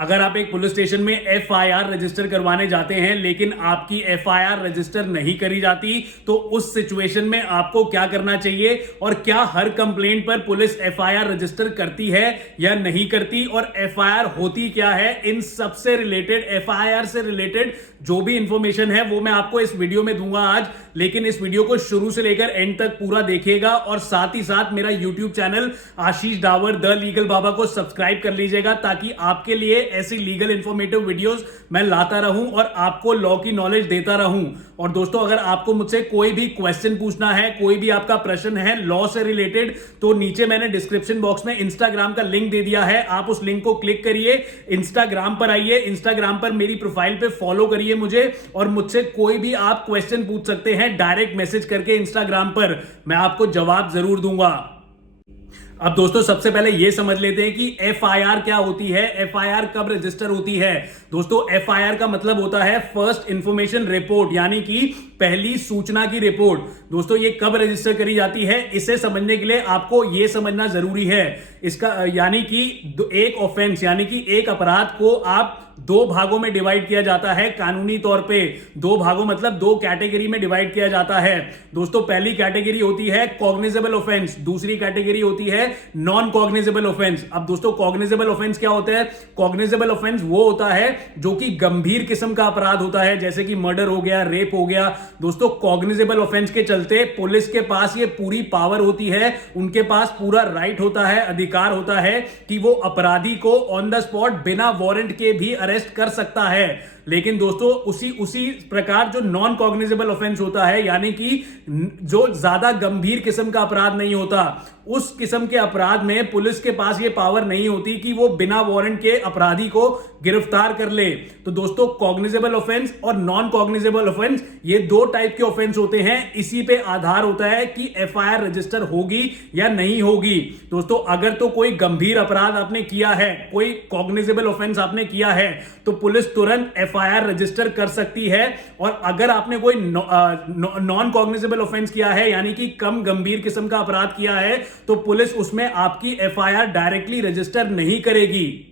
अगर आप एक पुलिस स्टेशन में एफआईआर रजिस्टर करवाने जाते हैं लेकिन आपकी एफआईआर रजिस्टर नहीं करी जाती, तो उस सिचुएशन में आपको क्या करना चाहिए और क्या हर कंप्लेंट पर पुलिस एफआईआर रजिस्टर करती है या नहीं करती और एफआईआर होती क्या है, इन सब से रिलेटेड, एफआईआर से रिलेटेड जो भी इंफॉर्मेशन है वो मैं आपको इस वीडियो में दूंगा आज। लेकिन इस वीडियो को शुरू से लेकर एंड तक पूरा देखिएगा और साथ ही साथ मेरा YouTube channel Ashish Dawar the legal Baba को सब्सक्राइब कर लीजिएगा, ताकि आपके लिए ऐसी लीगल इंफॉर्मेटिव वीडियोस मैं लाता रहूं और आपको लॉ की नॉलेज देता रहूं। और दोस्तों, अगर आपको मुझसे कोई भी क्वेश्चन पूछना है, कोई भी आपका प्रश्न है लॉ से रिलेटेड, तो नीचे मैंने डिस्क्रिप्शन बॉक्स में इंस्टाग्राम का लिंक दे दिया है, आप उस लिंक को क्लिक करिए, इंस्टाग्राम पर आइए, इंस्टाग्राम पर मेरी प्रोफाइल पे फॉलो करिए मुझे और मुझसे कोई भी आप क्वेश्चन पूछ सकते हैं डायरेक्ट मैसेज करके इंस्टाग्राम पर, मैं आपको जवाब जरूर दूंगा। अब दोस्तों, सबसे पहले यह समझ लेते हैं कि एफआईआर क्या होती है, एफआईआर कब रजिस्टर होती है। दोस्तों, एफआईआर का मतलब होता है फर्स्ट इंफॉर्मेशन रिपोर्ट, यानी कि पहली सूचना की रिपोर्ट। दोस्तों, ये कब रजिस्टर करी जाती है, इसे समझने के लिए आपको यह समझना जरूरी है। इसका यानी कि एक ऑफेंस, यानी कि एक अपराध को आप दो भागों में डिवाइड किया जाता है कानूनी तौर पे। दो भागों मतलब दो कैटेगरी में डिवाइड किया जाता है। दोस्तों, पहली कैटेगरी होती है कॉग्निजेबल ऑफेंस, दूसरी कैटेगरी होती है नॉन कॉग्निजेबल ऑफेंस। अब दोस्तों, कॉग्निजेबल ऑफेंस क्या होता है? कॉग्निजेबल ऑफेंस वो होता है जो कि गंभीर किस्म का अपराध होता है, जैसे कि मर्डर हो गया, रेप हो गया। दोस्तों, कॉग्निजेबल ऑफेंस के चलते पुलिस के पास ये पूरी पावर होती है, उनके पास पूरा राइट होता है, अधिकार होता है कि वो अपराधी को ऑन द स्पॉट बिना वारंट के भी अरेस्ट कर सकता है। लेकिन दोस्तों, उसी प्रकार जो नॉन कॉग्निजेबल ऑफेंस होता है, यानी कि जो ज्यादा गंभीर किस्म का अपराध नहीं होता, उस किस्म के अपराध में पुलिस के पास ये पावर नहीं होती कि वो बिना वारंट के अपराधी को गिरफ्तार कर ले। तो दोस्तों, कॉग्निजेबल ऑफेंस और नॉन कॉग्निजेबल ऑफेंस, ये दो टाइप के ऑफेंस होते हैं। इसी पे आधार होता है कि एफआईआर रजिस्टर होगी या नहीं होगी। दोस्तों, अगर तो कोई गंभीर अपराध आपने किया है, कोई कॉग्निजेबल ऑफेंस आपने किया है, तो पुलिस तुरंत एफआईआर रजिस्टर कर सकती है। और अगर आपने कोई नॉन कॉग्निजेबल ऑफेंस किया है, यानी कि कम गंभीर किस्म का अपराध किया है, तो पुलिस उसमें आपकी एफआईआर डायरेक्टली रजिस्टर नहीं करेगी।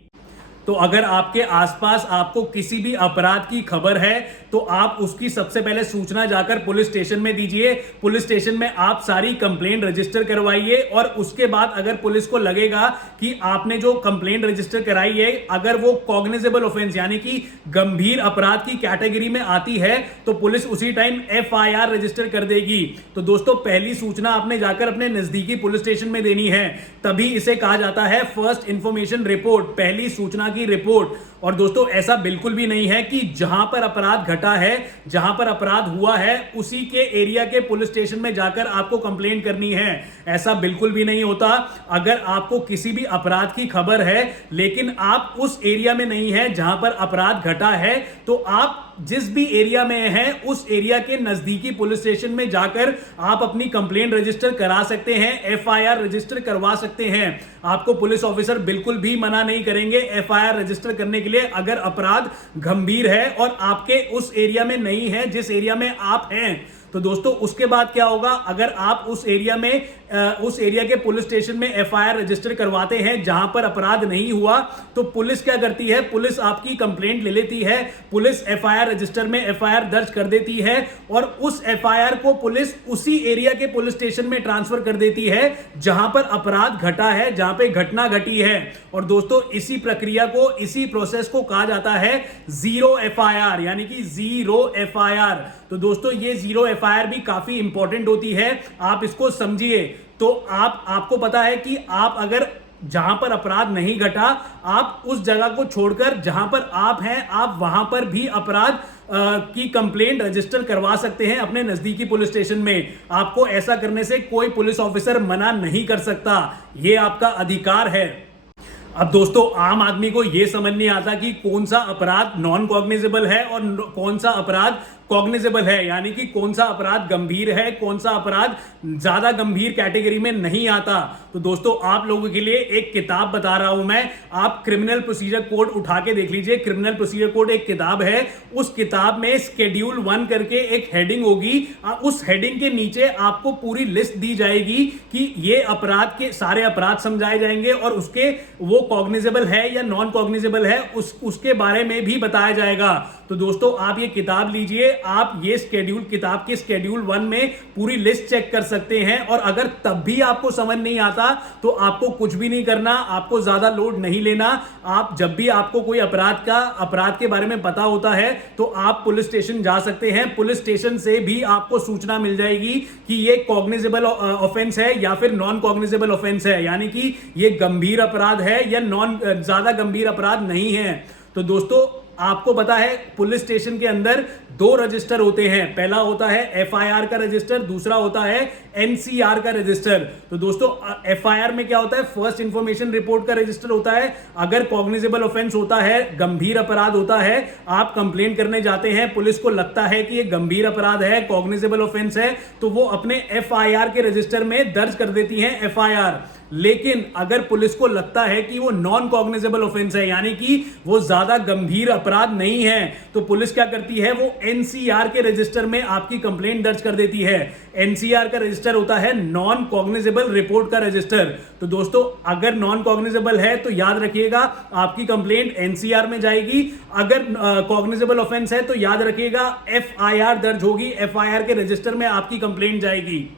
तो अगर आपके आसपास आपको किसी भी अपराध की खबर है, तो आप उसकी सबसे पहले सूचना जाकर पुलिस स्टेशन में दीजिए। पुलिस स्टेशन में आप सारी कंप्लेंट रजिस्टर करवाइए और उसके बाद अगर पुलिस को लगेगा कि आपने जो कंप्लेंट रजिस्टर कराई है, अगर वो कॉग्निजेबल ऑफेंस यानी कि गंभीर अपराध की कैटेगरी में आती है, तो पुलिस उसी टाइम एफआईआर रजिस्टर कर देगी। तो दोस्तों, पहली सूचना आपने जाकर अपने नजदीकी पुलिस स्टेशन में देनी है, तभी इसे कहा जाता है फर्स्ट इंफॉर्मेशन रिपोर्ट, पहली सूचना की रिपोर्ट। और दोस्तों, ऐसा बिल्कुल भी नहीं है कि जहां पर अपराध घटा है, जहां पर अपराध हुआ है, उसी के एरिया के पुलिस स्टेशन में जाकर आपको कंप्लेंट करनी है। ऐसा बिल्कुल भी नहीं होता। अगर आपको किसी भी अपराध की खबर है लेकिन आप उस एरिया में नहीं है जहां पर अपराध घटा है, तो आप जिस भी एरिया में हैं, उस एरिया के नजदीकी पुलिस स्टेशन में जाकर आप अपनी कंप्लेंट रजिस्टर करा सकते हैं, एफआईआर रजिस्टर करवा सकते हैं। आपको पुलिस ऑफिसर बिल्कुल भी मना नहीं करेंगे एफआईआर रजिस्टर करने के लिए, अगर अपराध गंभीर है और आपके उस एरिया में नहीं है जिस एरिया में आप हैं। तो दोस्तों, उसके बाद क्या होगा? अगर आप उस एरिया के पुलिस स्टेशन में एफआईआर रजिस्टर करवाते हैं जहां पर अपराध नहीं हुआ, तो पुलिस क्या करती है? पुलिस आपकी कंप्लेंट ले लेती है, पुलिस एफआईआर रजिस्टर में एफआईआर दर्ज कर देती है और उस एफआईआर को पुलिस उसी एरिया के पुलिस स्टेशन में ट्रांसफर कर देती है जहां पर अपराध घटा है, जहां पे घटना घटी है। और दोस्तों, इसी प्रक्रिया को, इसी प्रोसेस को कहा जाता है जीरो एफआईआर, यानी कि जीरो एफआईआर। तो दोस्तों, ये जीरो एफआईआर भी काफी इंपॉर्टेंट होती है, आप इसको समझिए। तो आपको पता है कि आप अगर जहां पर अपराध नहीं घटा, आप उस जगह को छोड़कर जहां पर आप हैं, आप वहां पर भी अपराध की कंप्लेंट रजिस्टर करवा सकते हैं अपने नजदीकी पुलिस स्टेशन में। आपको ऐसा करने से कोई पुलिस ऑफिसर मना नहीं कर सकता, यह आपका अधिकार है। अब दोस्तों, आम आदमी को यह समझ नहीं आता कि कौन सा अपराध नॉन कॉग्निजेबल है और कौन सा अपराध कॉग्निजेबल है, यानी कि कौन सा अपराध गंभीर है, कौन सा अपराध ज्यादा गंभीर कैटेगरी में नहीं आता। तो दोस्तों आप लोगों के लिए एक किताब बता रहा हूं मैं, आप क्रिमिनल प्रोसीजर कोड उठा के देख लीजिए। क्रिमिनल प्रोसीजर कोड एक किताब है, उस किताब में शेड्यूल 1 करके एक हेडिंग होगी। उस हेडिंग के नीचे आपको पूरी लिस्ट दी जाएगी कि ये अपराध के सारे अपराध समझाए जाएंगे और उसके वो कॉग्निजेबल है या नॉन कॉग्निजेबल है उसके बारे में भी बताया जाएगा। तो दोस्तों आप ये किताब लीजिए, आप ये किताब के शेड्यूल 1 में पूरी लिस्ट चेक कर सकते हैं। और अगर तब भी आपको समझ नहीं आता तो आपको कुछ भी नहीं करना, आपको ज्यादा लोड नहीं लेना। आप जब भी आपको कोई अपराध के बारे में पता होता है तो आप पुलिस स्टेशन जा सकते हैं। पुलिस स्टेशन से भी आपको सूचना मिल जाएगी कि ये कॉग्निजेबल ऑफेंस है या फिर नॉन कॉग्निजेबल ऑफेंस है, यानी कि ये गंभीर अपराध है या ज्यादा गंभीर अपराध नहीं है। तो दोस्तों आपको पता है पुलिस स्टेशन के अंदर 2 रजिस्टर होते हैं, पहला होता है एफआईआर का रजिस्टर, दूसरा होता है एनसीआर का रजिस्टर। तो दोस्तों एफआईआर में क्या होता है, फर्स्ट इंफॉर्मेशन रिपोर्ट का रजिस्टर होता है। अगर कॉग्निजेबल ऑफेंस होता है, गंभीर अपराध होता है, आप कंप्लेंट करने जाते हैं, पुलिस को लगता है कि ये गंभीर अपराध है, कॉग्निजेबल ऑफेंस है, तो वो अपने एफआईआर के रजिस्टर में दर्ज कर देती है एफआईआर। लेकिन अगर पुलिस को लगता है कि वो नॉन कॉग्निजेबल ऑफेंस है, यानी कि वो ज्यादा गंभीर अपराध नहीं है, तो पुलिस क्या करती है, वो एनसीआर के रजिस्टर में आपकी कंप्लेंट दर्ज कर देती है। एनसीआर का रजिस्टर होता है नॉन कॉग्निजेबल रिपोर्ट का रजिस्टर। तो दोस्तों अगर नॉन कॉग्निजेबल है तो याद रखिएगा आपकी कंप्लेंट एनसीआर में जाएगी, अगर कॉग्निजेबल ऑफेंस है तो याद रखिएगा एफआईआर दर्ज होगी, एफआईआर के रजिस्टर में आपकी कंप्लेंट जाएगी।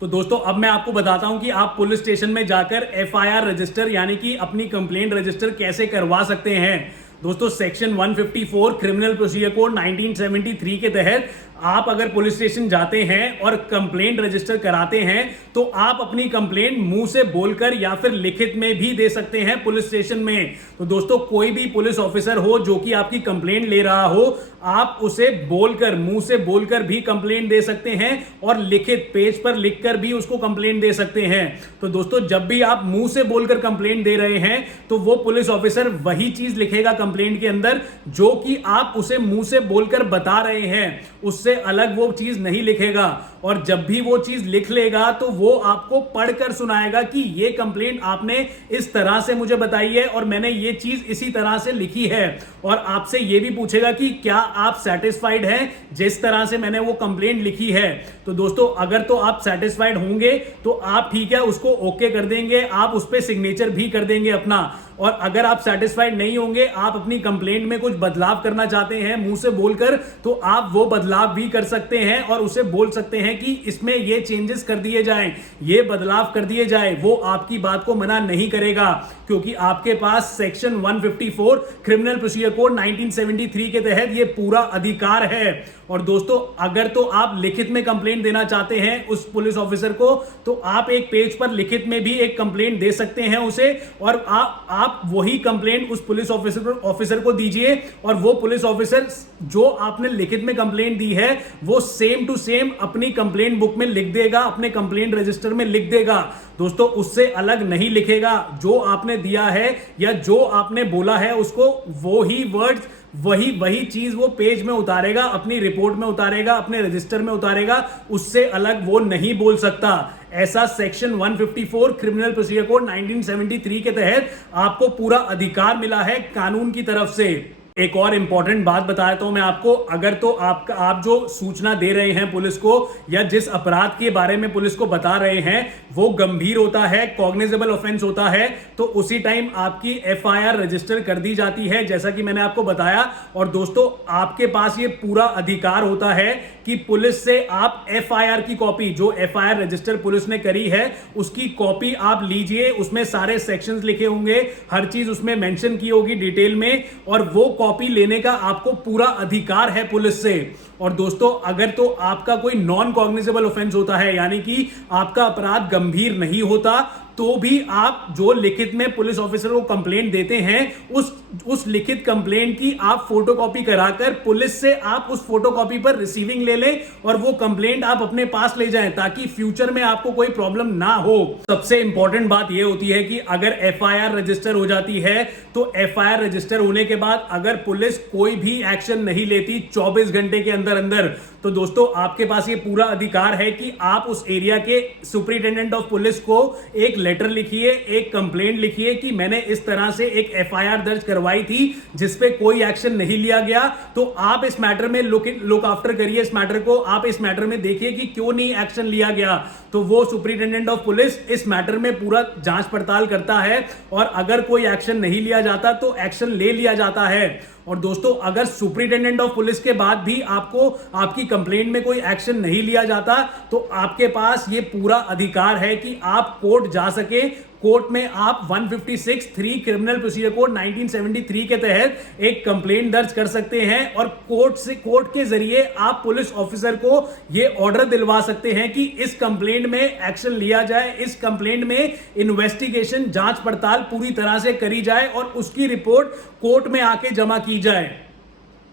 तो दोस्तों अब मैं आपको बताता हूं कि आप पुलिस स्टेशन में जाकर एफआईआर रजिस्टर यानी कि अपनी कंप्लेंट रजिस्टर कैसे करवा सकते हैं। दोस्तों सेक्शन 154 क्रिमिनल प्रोसीजर कोड 1973 के तहत आप अगर पुलिस स्टेशन जाते हैं और कंप्लेंट रजिस्टर कराते हैं तो आप अपनी कंप्लेंट मुंह से बोलकर या फिर लिखित में भी दे सकते हैं पुलिस स्टेशन में। तो दोस्तों कोई भी पुलिस ऑफिसर हो जो कि आपकी कंप्लेंट ले रहा हो, आप उसे बोलकर, मुंह से बोलकर भी कंप्लेंट दे सकते हैं और लिखित पेज पर लिखकर भी उसको कंप्लेंट दे सकते हैं। तो दोस्तों जब भी आप मुंह से बोलकर कंप्लेंट दे रहे हैं तो वो पुलिस ऑफिसर वही चीज लिखेगा कंप्लेंट के अंदर जो कि आप उसे मुंह से बोलकर बता रहे हैं, उससे अलग वो चीज नहीं लिखेगा। और जब भी वो चीज लिख लेगा तो वो आपको पढ़कर सुनाएगा कि ये कंप्लेंट आपने इस तरह से मुझे बताई है और मैंने ये चीज इसी तरह से लिखी है। और आपसे ये भी पूछेगा कि क्या आप सेटिस्फाइड हैं जिस तरह से मैंने वो कंप्लेंट लिखी है। तो दोस्तों अगर तो आप सेटिस्फाइड होंगे तो आप ठीक है उसको ओके कर देंगे, आप उस पर सिग्नेचर भी कर देंगे अपना। और अगर आप सेटिस्फाइड नहीं होंगे, आप अपनी कंप्लेंट में कुछ बदलाव करना चाहते हैं मुंह से बोलकर, तो आप वो बदलाव भी कर सकते हैं और उसे बोल सकते हैं कि इसमें ये चेंजेस कर दिए जाएं, ये बदलाव कर दिए जाए। वो आपकी बात को मना नहीं करेगा क्योंकि आपके पास सेक्शन 154 क्रिमिनल प्रोसीजर कोड 1973 के तहत ये पूरा अधिकार है। और दोस्तों अगर तो आप लिखित में कंप्लेंट देना चाहते हैं उस पुलिस ऑफिसर को, तो आप एक पेज पर लिखित में भी एक कंप्लेंट दे सकते हैं उसे, और आप वही कंप्लेंट उस पुलिस ऑफिसर को दीजिए और वो पुलिस ऑफिसर जो आपने लिखित में कंप्लेंट दी है वो सेम टू सेम अपनी कंप्लेंट बुक में लिख देगा, अपने कंप्लेंट रजिस्टर में लिख देगा। दोस्तों उससे अलग नहीं लिखेगा, जो आपने दिया है या जो आपने बोला है उसको वो ही वर्ड्स वही चीज वो पेज में उतारेगा, अपनी रिपोर्ट में उतारेगा, अपने रजिस्टर में उतारेगा, उससे अलग वो नहीं बोल सकता। ऐसा सेक्शन 154 क्रिमिनल प्रोसीजर कोड 1973 के तहत आपको पूरा अधिकार मिला है कानून की तरफ से। एक और इंपॉर्टेंट बात बताता हूं मैं आपको, अगर तो आप जो सूचना दे रहे हैं पुलिस को या जिस अपराध के बारे में पुलिस को बता रहे हैं वो गंभीर होता है, कॉग्निजेबल ऑफेंस होता है, तो उसी टाइम आपकी एफआईआर रजिस्टर कर दी जाती है जैसा कि मैंने आपको बताया। और दोस्तों आपके पास ये पूरा अधिकार होता है कि पुलिस से आप एफआईआर की कॉपी, जो एफआईआर रजिस्टर पुलिस ने करी है उसकी कॉपी आप लीजिए, उसमें सारे सेक्शंस लिखे होंगे, हर चीज उसमें मेंशन की होगी डिटेल में, और वो कॉपी लेने का आपको पूरा अधिकार है पुलिस से। और दोस्तों अगर तो आपका कोई नॉन कॉग्निजेबल ऑफेंस होता है, यानी कि आपका अपराध गंभीर नहीं होता, तो भी आप जो लिखित में पुलिस ऑफिसर को कंप्लेंट देते हैं उस उस लिखित कंप्लेंट की आप फोटोकॉपी कराकर पुलिस से आप उस फोटोकॉपी पर रिसीविंग ले लें और वो कंप्लेंट आप अपने पास ले जाएं, ताकि फ्यूचर में आपको कोई प्रॉब्लम ना हो। सबसे इंपॉर्टेंट बात यह होती है कि अगर एफआईआर रजिस्टर हो जाती है तो एफआईआर रजिस्टर होने के बाद अगर पुलिस कोई भी एक्शन नहीं लेती 24 घंटे के अंदर अंदर, तो दोस्तों आपके पास ये पूरा अधिकार है कि आप उस एरिया के सुपरिटेंडेंट ऑफ पुलिस को एक लेटर लिखिए, एक कंप्लेंट लिखिए कि मैंने इस तरह से एक एफआईआर दर्ज करवाई थी जिसपे कोई एक्शन नहीं लिया गया, तो आप इस मैटर में लुक आफ्टर करिए, इस मैटर को आप इस मैटर में देखिए कि क्यों नहीं एक्शन लिया गया। तो वो सुपरिटेंडेंट ऑफ पुलिस इस मैटर में पूरा जांच पड़ताल करता है और अगर कोई एक्शन नहीं लिया जाता तो एक्शन ले लिया जाता है। और दोस्तों अगर सुपरिटेंडेंट ऑफ पुलिस के बाद भी आपको आपकी कंप्लेंट में कोई एक्शन नहीं लिया जाता तो आपके पास ये पूरा अधिकार है कि आप कोर्ट जा सके। कोर्ट में आप 156(3) क्रिमिनल प्रोसीजर कोड 1973 के तहत एक कंप्लेंट दर्ज कर सकते हैं और कोर्ट के जरिए आप पुलिस ऑफिसर को यह ऑर्डर दिलवा सकते हैं कि इस कंप्लेंट में एक्शन लिया जाए, इस कंप्लेंट में इन्वेस्टिगेशन जांच पड़ताल पूरी तरह से करी जाए और उसकी रिपोर्ट कोर्ट में आके जमा की जाए।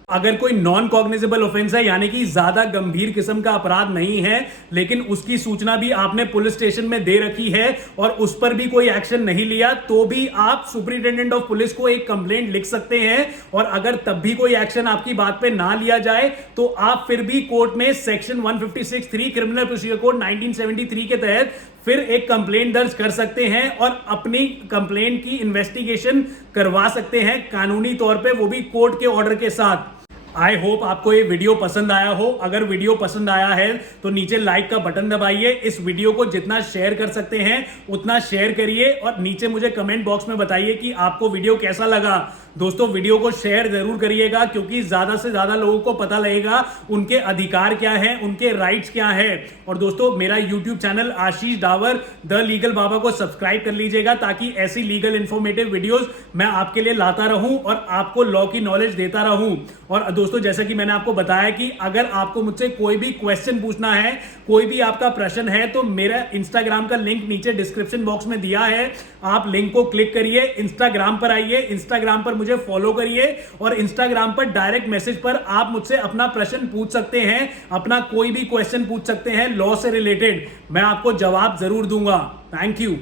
अगर कोई नॉन कॉग्निजेबल ऑफेंस है, यानी कि ज्यादा गंभीर किस्म का अपराध नहीं है, लेकिन उसकी सूचना भी आपने पुलिस स्टेशन में दे रखी है और उस पर भी कोई एक्शन नहीं लिया, तो भी आप सुपरिटेंडेंट ऑफ पुलिस को एक कंप्लेंट लिख सकते हैं। और अगर तब भी कोई एक्शन आपकी बात पे ना लिया जाए तो आप फिर भी कोर्ट में सेक्शन 156(3) क्रिमिनल प्रोसीजर कोड 1973 के तहत फिर एक कंप्लेंट दर्ज कर सकते हैं और अपनी कंप्लेंट की इन्वेस्टिगेशन करवा सकते हैं कानूनी तौर पे, वो भी कोर्ट के ऑर्डर के साथ। आई होप आपको ये वीडियो पसंद आया हो। अगर वीडियो पसंद आया है तो नीचे लाइक का बटन दबाइए, इस वीडियो को जितना शेयर कर सकते हैं उतना शेयर करिए और नीचे मुझे कमेंट बॉक्स में बताइए कि आपको वीडियो कैसा लगा। दोस्तों वीडियो को शेयर जरूर करिएगा क्योंकि ज्यादा से ज्यादा लोगों को पता लगेगा उनके अधिकार क्या है, उनके राइट्स क्या है। और दोस्तों मेरा YouTube channel Ashish Dawar the legal Baba को सब्सक्राइब कर लीजिएगा ताकि ऐसी लीगल इंफॉर्मेटिव वीडियोस मैं आपके लिए लाता रहूं और आपको लॉ की नॉलेज देता रहूं। और दोस्तों जैसा कि मैंने आपको बताया कि अगर आपको मुझसे कोई भी क्वेश्चन पूछना है, कोई भी आपका प्रश्न है, तो मेरा इंस्टाग्राम का लिंक नीचे डिस्क्रिप्शन बॉक्स में दिया है, आप लिंक को क्लिक करिए, इंस्टाग्राम पर आइए, इंस्टाग्राम पर मुझे फॉलो करिए और इंस्टाग्राम पर डायरेक्ट मैसेज पर आप मुझसे अपना प्रश्न पूछ सकते हैं, अपना कोई भी क्वेश्चन पूछ सकते हैं लॉ से रिलेटेड, मैं आपको जवाब जरूर दूंगा। Thank you.